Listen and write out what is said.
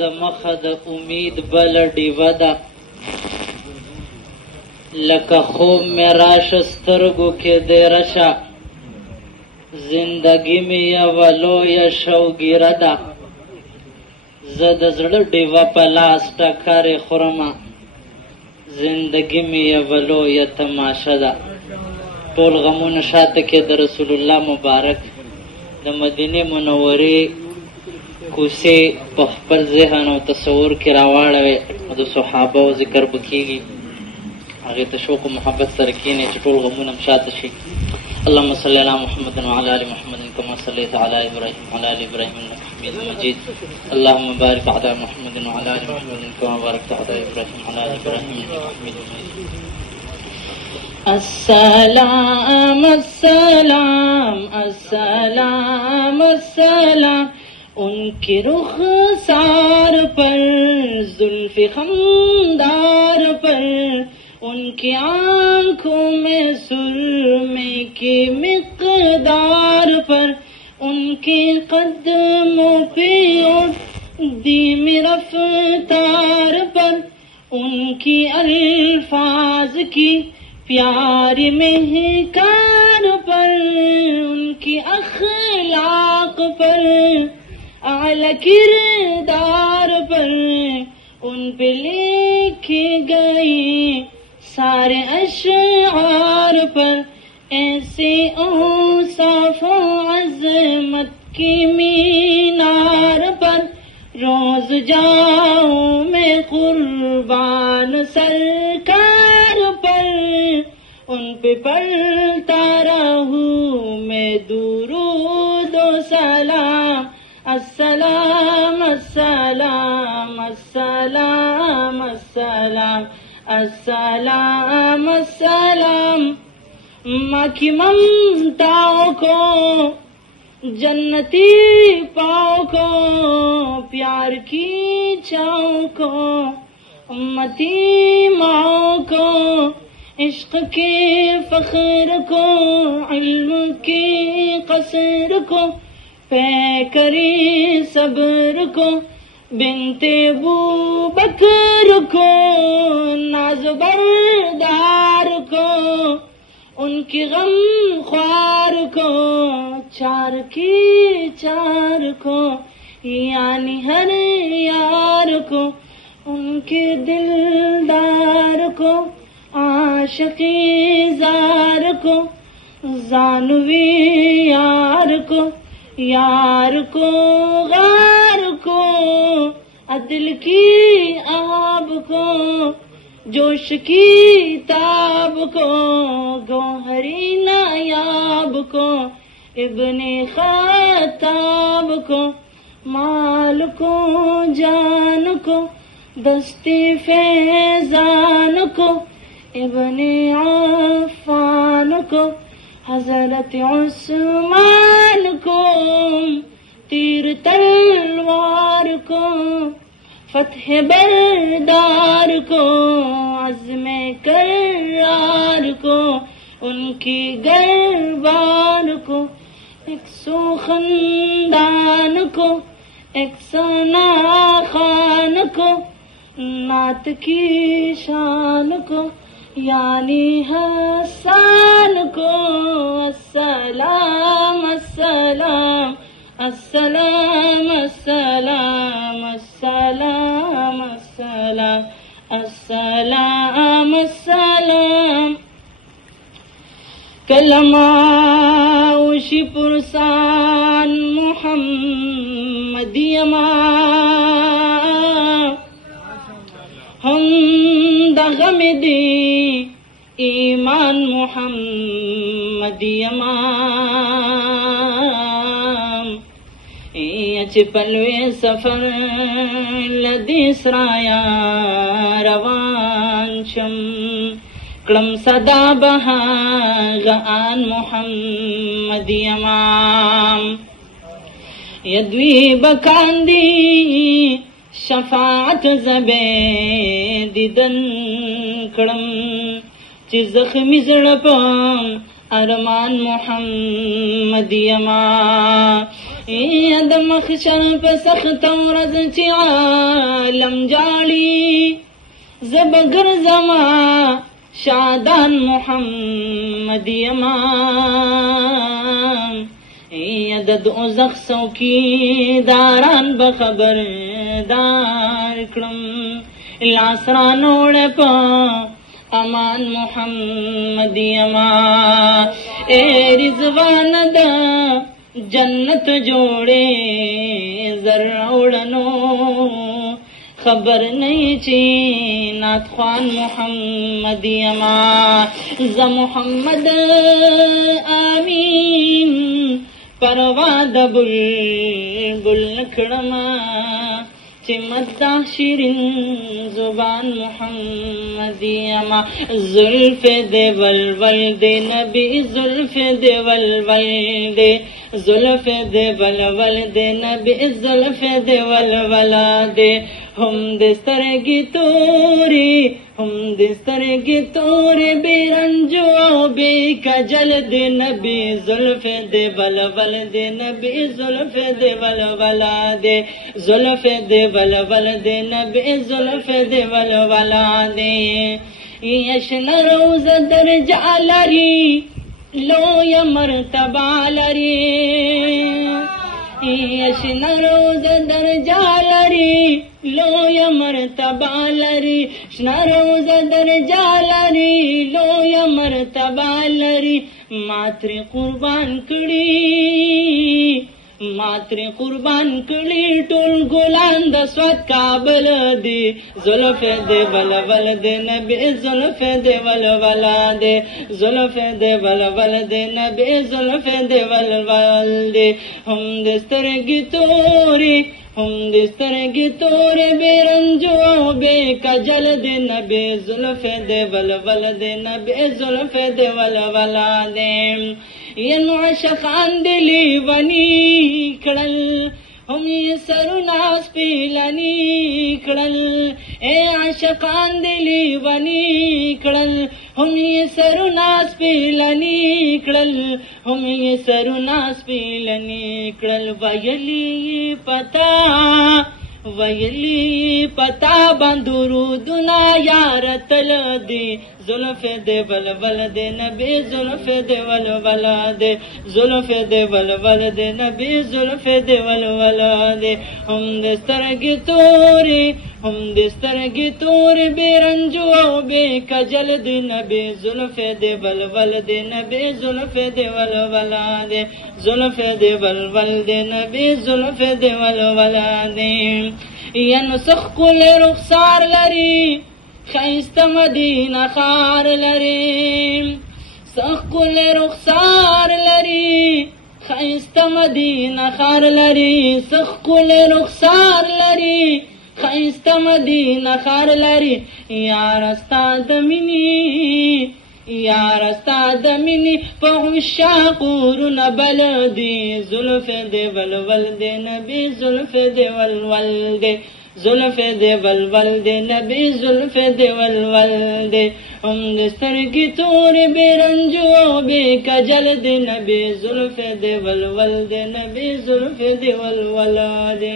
د مخه د امید بل ډیوه ده، لکه خوب مې راشه سترګو کې دې رشه، زندګي مې یوه لویه شوګیره ده. زه د زړه ډیوه په لاس ټکرې خورمه، زندګي مې یوه لویه تماشه ده. ټول غمونه شاته کې د رسول الله مبارک د مدینې منورې کوڅې په خپل ذهن او تصور کې راواړوي. د صحابه او ذکر به کېږي، هغې ته شوق و محبت سره کښېنئ چې ټول غمونه هم شاته شي. اللهم صل علی محمد وعلى ال محمد كما صليت على ابراهيم وعلى ال ابراهيم انك حميد مجيد. اللهم بارك على محمد وعلى ال محمد كما باركت على ابراهيم وعلى ال ابراهيم انك حميد مجيد. السلام السلام السلام السلام ان کی رخسار پر، زلف خمدار پر، ان کی آنکھوں میں سرمے کی مقدار پر، ان کے قدموں پہ دیم رفتار پر، ان کی الفاظ کی پیاری مہکار پر، ان کی اخلاق پر، اعلی کردار پر، ان پہ لکھی گئی سارے اشعار پر، ایسے اوصاف و عظمت کی مینار پر، روز جاؤں میں قربان سرکار پر، ان پہ پڑھتا رہوں میں درود و سلام. السلام السلام السلام السلام السلام السلام. ماں کی ممتاؤں کو جنتی پاؤں کو، پیار کی چھاؤں کو، امتی ماؤں کو، عشق کے فخر کو، علم کی قصر کو، پیکری صبر کو، بنت ابو بکر کو، ناز بردار کو، ان کی غم خوار کو، چار کی چار کو، یعنی ہر یار کو، ان کے دلدار کو، عاشقی زار کو، زانوی یار کو، یار کو غار کو، عدل کی آب کو، جوش کی تاب کو، گوہری نایاب کو، ابن خطاب کو، مال کو جان کو، دستی فیضان کو، ابن عفان کو، حضرت عثمان کو، تیر تلوار کو، فتح بردار کو، عزم کرار کو، ان کی گربان کو، ایک سو خاندان کو، ایک ثنا خان کو، نعت کی شان کو، یعنی حسان کو. السلام السلام السلام السلام السلام السلام السلام السلام. کلماوشی پرسان محمد یما، ہم دغم دی ایمان محمد یمام. اچ پلوے سفر لدی سرایا روان شم، کلم صدا بہا غان محمد یمام. یدوی بکاندی شفاعت زبے دیدن کڑم، چی زخمی زڑپم ارمان محمد یما. یا د محشر په سخته ورځ چې عالم جاړي زه به ګرځمه شادان محمد یما یا د دوزخ څوکیداران به خبردار کړم لاس رانوړه په امان محمد یما اے رضوان دا جنت جوڑے زر اوڑنو خبر نہیں چی نات خوان محمد یما ز محمد آمین پرواد بلبل نکڑما چی مدہ شیرین زبان محمد یما زلف دے ولول دے نبی زلف دے ولول دے زلف دے ولول دے نبی زلف دے ولولا دے ہم دسترگی توری ہم دسترگی توری بے رنجو بے کجل دے نبی زلف دے ولول دے نبی زلف دے ولولا دے زلف دے ولول دے نبی زلف دے ولولا دے یشن روز درجہ لری لو یا مرتبہ لری یشن روز درجہ لری لو یا مرتبہ لری شنا روز درجہ لری لو یا مرتبہ لری ماتری قربان کړي ماتری قربان کړي ټول ګلان د سواد کابل دی زلف دے ولول دے نبی زلف دے ولولا دے زلف دے ولول دے نبی زلف دے ولول دے ہم دسترگی توری ہم دسترگی توری بے رنجو بے کجل دے نبی زلف دے ولول دے نبی زلف دے ولولا دے ین عشقان دلی ونی کړل هم یې سرونه سپیلني کړل اے عشقان دلی ونی کړل هم یې سرونه سپیلني کړل هم یې سرونه سپیلني کړل ویلی پتا بندرودنا یار تل دی زلف دے ولول دے نبی زلف دے ولولا دے زلف دے ولول دے نبی زلف دے ولولا دے ہم دسترگی توری ہم دسترگی توری بے رنجو بے کجل دے نبی زلف دے ولول دے نبی زلف دے ولولا دے زلف دے ولول دے نبی زلف دے ولولا دے ینو سخکل رخسار لری خیست مدینہ خار لری سخکل رخسار لری خیست مدینہ خار لری سخکل رخسار لری خیست مدینہ خار لری یار استاد منی یار استاد منی فعشاقور نبلدی زلف دے ولول دے نبی زلف دے ولول دے زلف دے ولول دے نبی زلف دے ولول دے ہم دسترگی تور بے رنجو بے کجل دے نبی زلف دے ولول دے نبی زلف دے ولول دے.